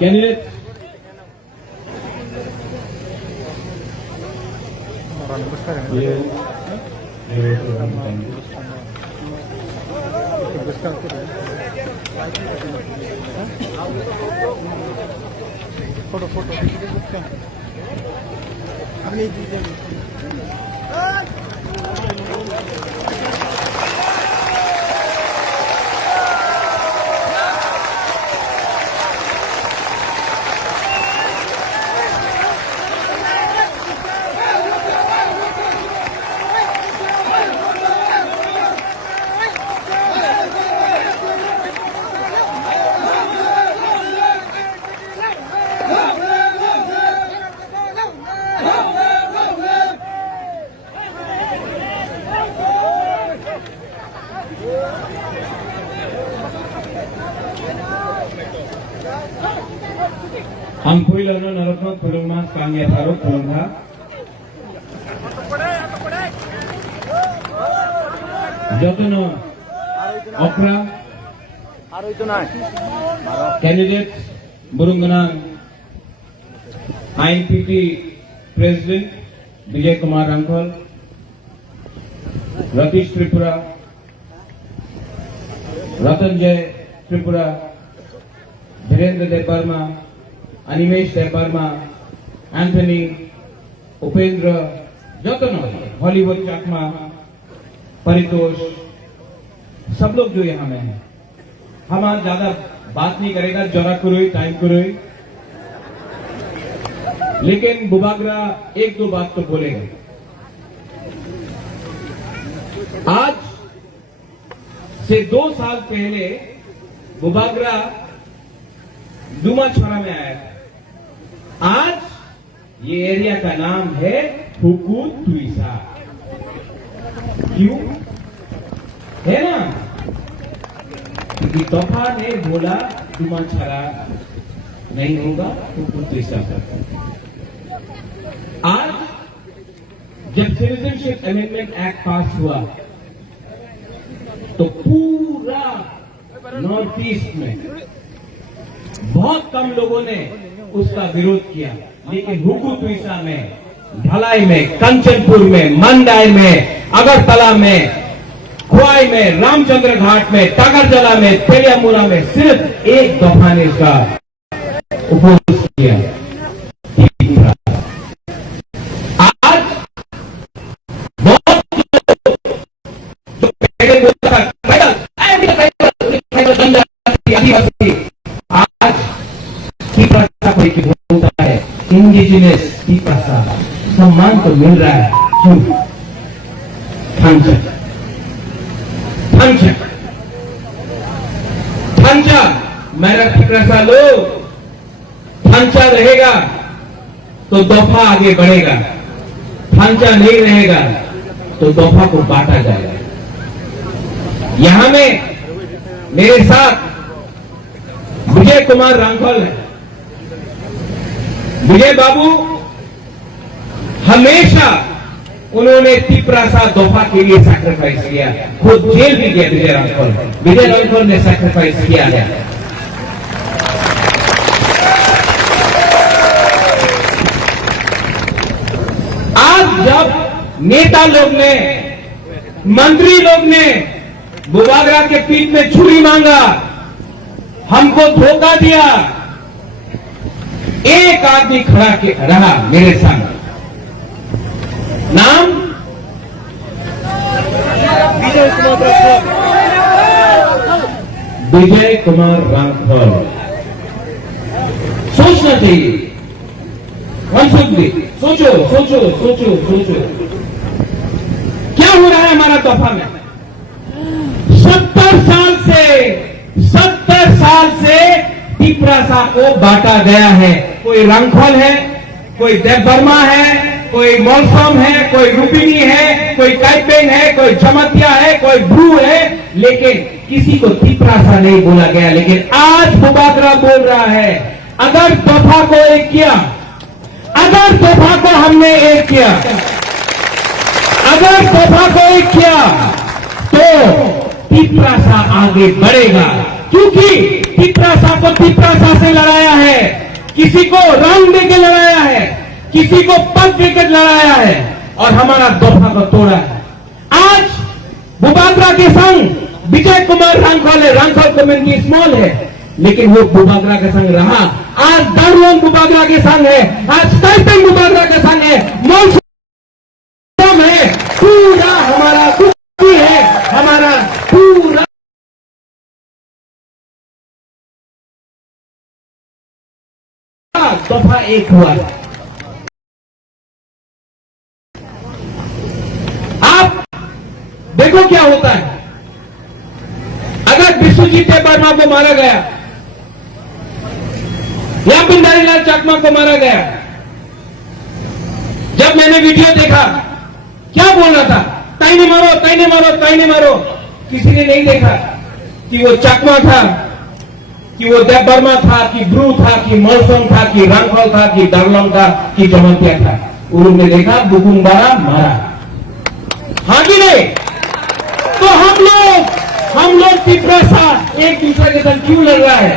Candidate photo photo Angkuilano narotno tulungmas kangya taro tulungha jotono opera candidates burunganang INPP President Vijay Kumar Rankhol, Ratish Tripura, Ratanjay Tripura, Dhirendra Debarma, Animesh Debbarma, Anthony, Upendra, जोतनो, Hollywood Chakma, Paritosh, सब लोग जो यहाँ में हैं, हम आज ज्यादा बात नहीं करेगा, जरा कुरुई, टाइम कुरुई, लेकिन बुबागरा एक दो बात तो बोलेगा। आज से 2 साल पहले बुबागरा दुमाछोरा में आया था। आज ये एरिया का नाम है हुकूत तुइसा। क्यों है ना? क्योंकि तोफा ने बोला दुमाछोरा नहीं होगा, हुकूत तुइसा। आज जब सिटीजनशिप अमेंडमेंट एक्ट पास हुआ तो पूरा नॉर्थ ईस्ट में बहुत कम लोगों ने उसका विरोध किया, लेकिन हुकूत तुइसा में, ढलाई में, कंचनपुर में, मंडाई में, अगरतला में, खुआई में, रामचंद्र घाट में, टागरजला में, तेलियामुरा में सिर्फ एक दफा ने इसका उपयोग किया। आज बहुत जो पहले बोलता था आदिवासी, आज की भाषा कोई की बोलता है इंडिजिनस की भाषा सम्मान तो मिल रहा है। क्यों? थंचा मेरा फिक्र लो, थंचा रहेगा तो दफा आगे बढ़ेगा, थंचा नहीं रहेगा तो दफा को बांटा जाएगा। यहां में मेरे साथ विजय कुमार रांखल है। विजय बाबू हमेशा उन्होंने तिपरासा दफा के लिए सैक्रिफाइस किया, खुद जेल भी गया विजय रांखल ने सैक्रिफाइस किया है। आज जब नेता लोग ने, मंत्री लोग ने बुबागरा के पीठ में छुरी मांगा, हमको धोखा दिया, एक आदमी खड़ा रहा मेरे सामने, नाम विजय कुमार रांखल। सोचना चाहिए, हम सब भी सोचो सोचो सोचो सोचो क्या हो रहा है हमारा दफा में। 70 साल से तिपरासा को बांटा गया है। कोई रांखल है, कोई देवबर्मा है, कोई मौसम है, कोई रुपिनी है, कोई काइपेन है, कोई जमतिया है, कोई भू है, लेकिन किसी को तिपरासा नहीं बोला गया। लेकिन आज बुबागरा बोल रहा है, अगर दफा को एक किया, अगर दफा को हमने एक किया, अगर दफा को एक किया तो तिपरासा आगे बढ़ेगा, क्योंकि तिपरासा को तिपरासा से लड़ाया है, किसी को रंग देके लड़ाया है, किसी को पद देकर लड़ाया है और हमारा दोफा को तोड़ा है। आज बुबागरा के संग विजय कुमार रांखल है, रांखल कम्युनिटी स्मॉल है लेकिन वो बुबागरा के संग रहा। आज दारुओं बुबागरा के संग है, आज स्टाइपेंड बुबागरा के संग है, मौसम है, पूरा हमारा कुर्सी है, हमारा पूरा दफा एक हुआ। आप देखो क्या होता है अगर विश्वजीत वर्मा को मारा गया या बिंदारीलाल चाकमा को मारा गया। जब मैंने वीडियो देखा क्या बोल रहा था, ताई ने मारो, ताई ने मारो, ताई ने मारो। किसी ने नहीं देखा कि वो चाकमा था, कि वो देव वर्मा था, कि ब्रू था, कि मौसम था, कि रांखल था, कि दारलम था, कि जमंतिया था। उन्होंने देखा बुकुम्बारा मारा, हाँ कि नहीं? तो हम लोग तिपरासा एक दूसरे के साथ क्यों लड़ रहा है?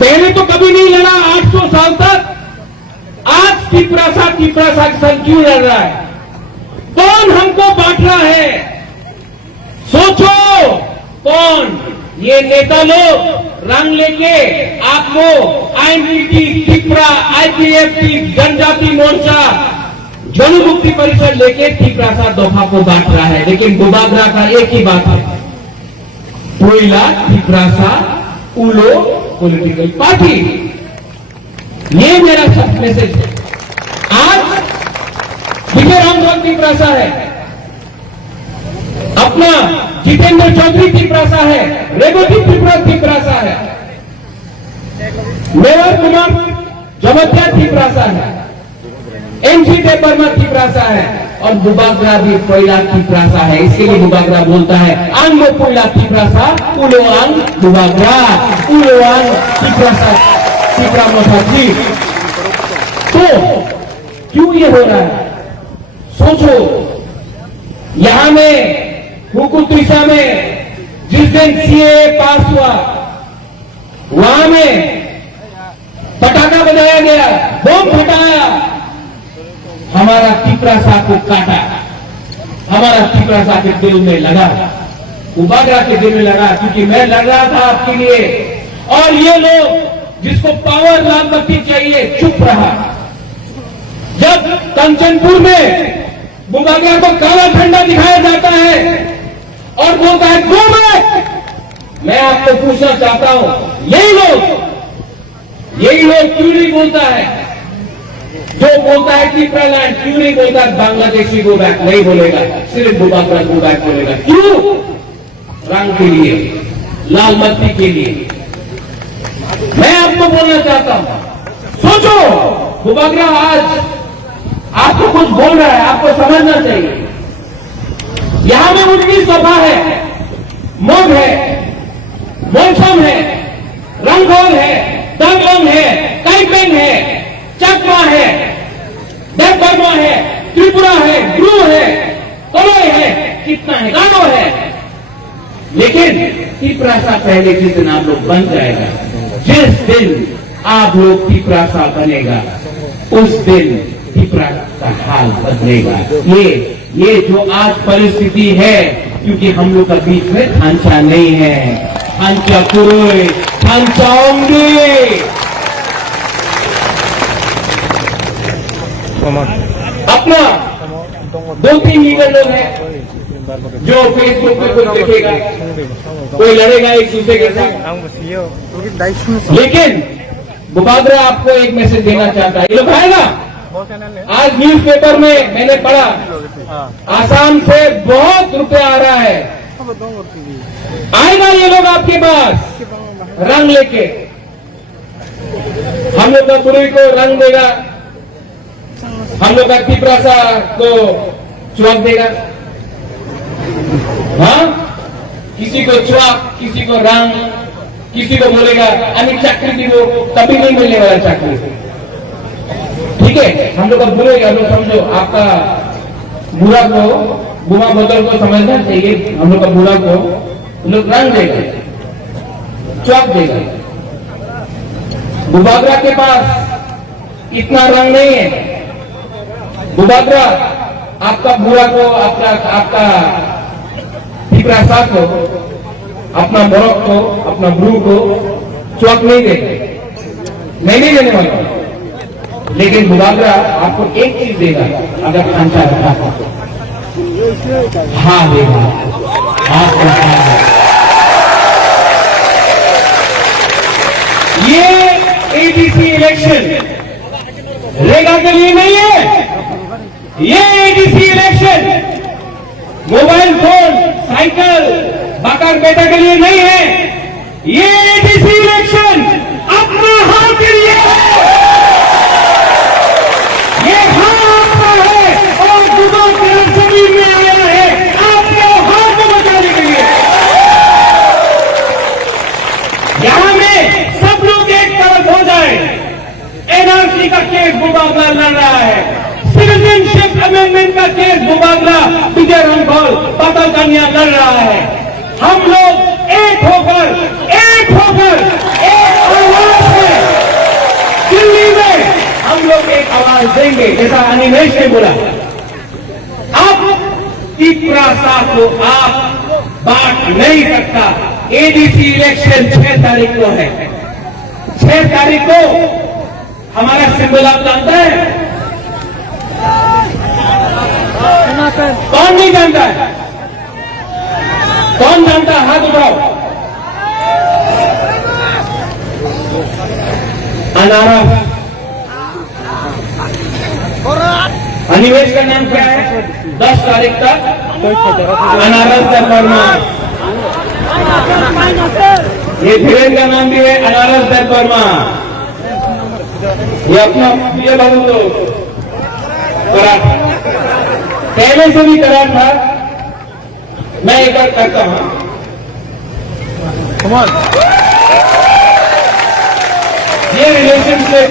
पहले तो कभी नहीं लड़ा 800 साल तक, आज तिपरासा के साथ क्यों लड़ रहा है? कौन हमको बांट रहा है? सोचो कौन? ये नेता लोग रंग लेके आपको आईएनटीटी, तिपरा, आईपीएफटी, जनजाति मोर्चा, जनमुक्ति परिषद लेके तिपरासा दोफा को बांट रहा है। लेकिन बुबागरा का एक ही बात है, कोयला तिपरासा उलो पॉलिटिकल पार्टी। ये मेरा सब मैसेज है। आज विजय रामगौर तिपरासा है, अपना जितेंद्र चौधरी तिपरासा है, रेवती तिपरासा है, मेवर कुमार जमतिया तिपरासा है, एमसी देव वर्मा तिपरासा है और बुबागरा भी कोयला तिपरासा है। इसके लिए बुबागरा बोलता है आंगो कोयला तिपरासा उलो आंग बुबागरा, उलो आंग तिपरासा तिपरा मोसाजी। तो क्यों ये हो रहा है? सोचो, यहां में हुकुत्रिसा में जिस दिन सीए पास हुआ वहां में पटाखा बजाया गया, बम फटाया, हमारा तिपरासा को काटा, हमारा तिपरासा के दिल में लगा, बुबागरा के दिल में लगा, क्योंकि मैं लड़ रहा था आपके लिए। और ये लोग जिसको पावर लाल बत्ती चाहिए चुप रहा। जब कंचनपुर में बुबागरा को काला झंडा दिखाया जाता है और बोलता है गो बैक, मैं आपको पूछना चाहता हूं, यही लोग क्यों नहीं बोलता है? जो बोलता है तिपरालैंड क्यों नहीं बोलता बांग्लादेशी गो बैक? नहीं बोलेगा, सिर्फ बुबागरा गो बैक बोलेगा। क्यों? रंग के लिए, लाल बत्ती के लिए। मैं आपको बोलना चाहता हूं, सोचो, बुबागरा आज आपको कुछ बोल रहा है, आपको समझना चाहिए। यहां में उनकी सभा है, मोग है, मौसम है, रंगोल है, दंगोंग है, काइपेंग है, चकमा है, देव वर्मा है, त्रिपुरा है, गुरु है, कलोई है, कितना है, गानो है। लेकिन तिपरासा पहले जिस दिन आप लोग बन जाएगा, जिस दिन आप लोग तिपरासा बनेगा, उस दिन तिपरासा का हाल बदलेगा। ये जो आज परिस्थिति है, क्योंकि हम लोग का बीच में खांचा नहीं है, खांचा कुरोए, खांचाओंगे। अपना 2-3 लीडर लोग हैं जो फेसबुक पे कोई देखेगा, कोई लड़ेगा एक दूसरे के साथ। लेकिन बुबागरा आपको एक मैसेज देना चाहता है, ये लोग आएगा। आज न्यूज़पेपर में मैंने पढ़ा, आसाम से बहुत रुपया आ रहा है, आएगा ये लोग आपके पास रंग लेके, हम लोग का बुरी को रंग देगा, हम लोग का तिपरासा को चुआक देगा। हाँ, किसी को चुआक, किसी को रंग, किसी को बोलेगा अमित चाकरी दी, वो कभी नहीं मिलने वाला चाकरी। ठीक है, हम लोग का बुरे, हम लोग समझो, आपका बुरा को, बुरा बदल को समझना चाहिए। हम लोग का बुरा को लोग रंग देगा, चौक देगा। बुबागरा के पास इतना रंग नहीं है। बुबागरा आपका बुरा को, आपका पिपरा साथ को, अपना बरफ को, अपना ब्रू को चौक नहीं देगा, नहीं देने वाला। लेकिन बुबागरा आपको एक चीज देगा, अगर खांचा रखा हाँ देगा आपको। ये एडीसी इलेक्शन रेगा के लिए नहीं है। ये ADC election mobile phone, cycle, बाकार बेटा के लिए नहीं है। ये एडीसी इलेक्शन अपना हाथ के लिए है। ये हाथ आपका है और जुबा तेरा जमीन में आया है आपके हाथ को बचाने के लिए। यहां में सब लोग एक तरफ हो जाए। एनआरसी का केस बुबागरा लड़ रहा है, सिटीजनशिप अमेंडमेंट का केस बुबागरा विजय रंगोल बादल कन्या लड़ रहा है। हम लोग एक होकर एक आवाज है दिल्ली में हम लोग एक आवाज देंगे, जैसा अनिमेश ने बोला। अब तीसरा साथ को आप बांट नहीं सकता। एडीसी इलेक्शन 6 तारीख को है। 6 तारीख को हमारा सिंबल आप जानता है? कौन नहीं जानता है? कौन जानता है? हाथ उठाओ। अनारस। अनिवेश का नाम क्या है? 10 तारीख तक अनारस दरबारमा। ये धीरेन्द्र का नाम भी है अनारस दरबारमा। ये अपना ये बाबू तो करा पहले से भी करा था। मैं एक बार करता हूं। ये रिलेशनशिप,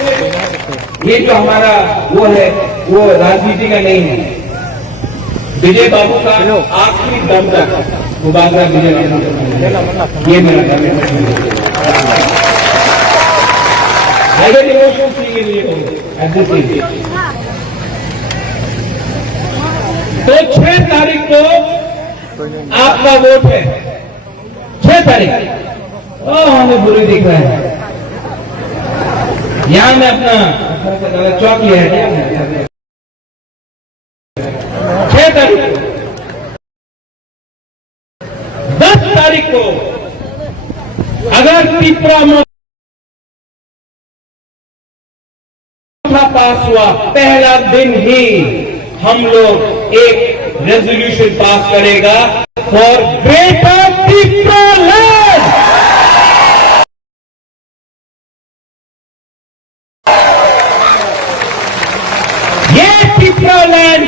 ये जो हमारा वो है, वो राजनीति का नहीं है। विजय बाबू का आखिरी दम तक बुबागरा विजय बाबू, ये मेरा I get emotional seeing you at this age. तो 6 तारीख को आपका वोट है। 6 तारीख। हमें बुरी दिख रहा है। यहां में अपना चौक लिया है। 6 तारीख को, 10 तारीख को अगर पिपरा पास हुआ, पहला दिन ही हम लोग एक रेजोल्यूशन पास करेगा फॉर ग्रेटर पिपरा लैंड। ये Tipra land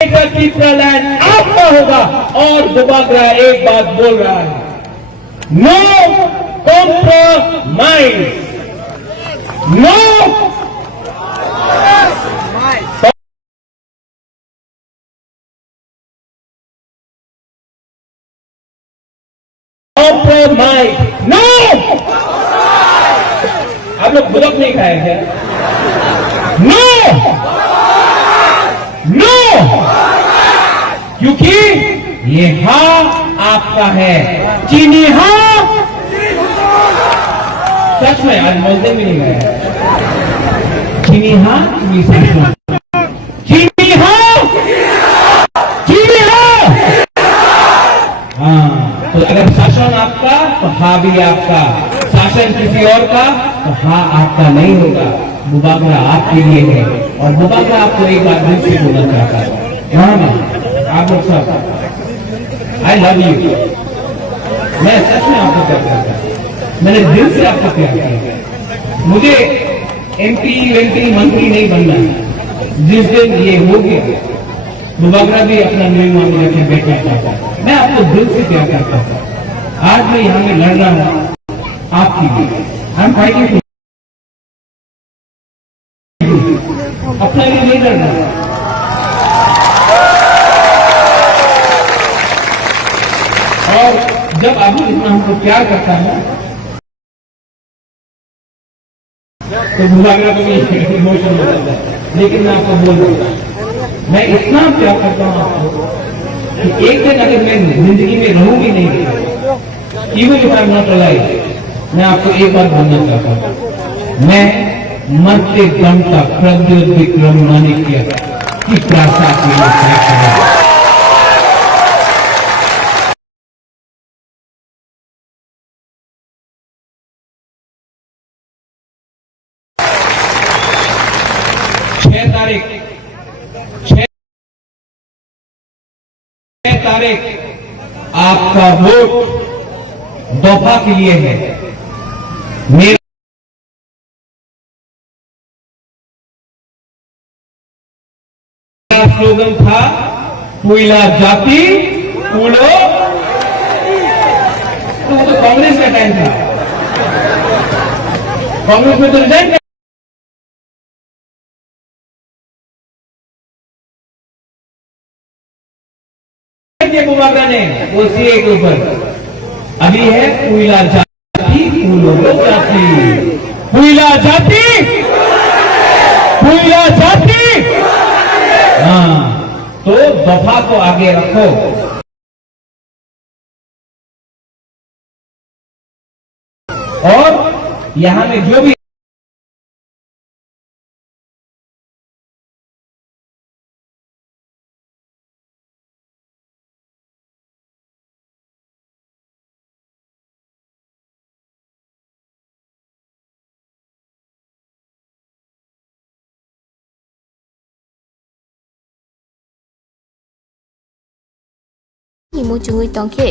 greater Tipra land आपका होगा। और बुबागरा एक बात बोल रहा है, no compromise, no compromise, no। आप लोग भुलक नहीं खाए क्या? नो नो, क्योंकि ये हाँ आपका है, चीनी हाँ। सच में आज मौजे में नहीं गया। चीनी हाँ, चीनी हाँ, चीनी हाँ। हाँ, तो अगर शासन आपका तो हाँ भी आपका, शासन किसी और का तो हाँ आपका नहीं होगा। बुबागरा आपके लिए है। और बुबागरा आपको एक बार दिल से बोलना चाहता है। हाँ आप लोग सब, I love you। मैं सच में आपको प्यार करता हूं। मैंने दिल से आपको प्यार किया। मुझे एमपी मंत्री नहीं बनना। जिस दिन ये हो गया, बुबागरा भी अपना निर्माण लेके बैठना चाहता है। मैं आपको दिल से प्यार करता हूं। आज मैं यहाँ में लड़ रहा हूँ आपके लिए। हम फाइटिंग अपने लिए नहीं लड़ रहा। जब आदमी इतना हमको प्यार करता है तो भूलागरा को भी इमोशन हो जाता है। लेकिन मैं आपको बोल दूंगा, मैं इतना प्यार करता हूँ आपको कि एक दिन अगर मैं जिंदगी में रहूंगी नहीं, even if I am not alive, मैं आपको एक बात बोलना चाहता हूँ, मैं मरते दम तक प्रद्योत विक्रम माणिक्य की प्रार्थना के लिए त्याग करूंगा। छह तारीख आपका वोट दफा के लिए है। मेरा स्लोगन था पुइला जाति पुलो, तो वो तो कांग्रेस का टाइम था, कांग्रेस में तो रिजाइन बुबागरा ने वो सीए के ऊपर। अभी है पुइला जाति पुलो जाति, पुइला जाति पुइला जाति। हाँ, तो दफा को आगे रखो। और यहां में जो भी Ni mu chung tong ke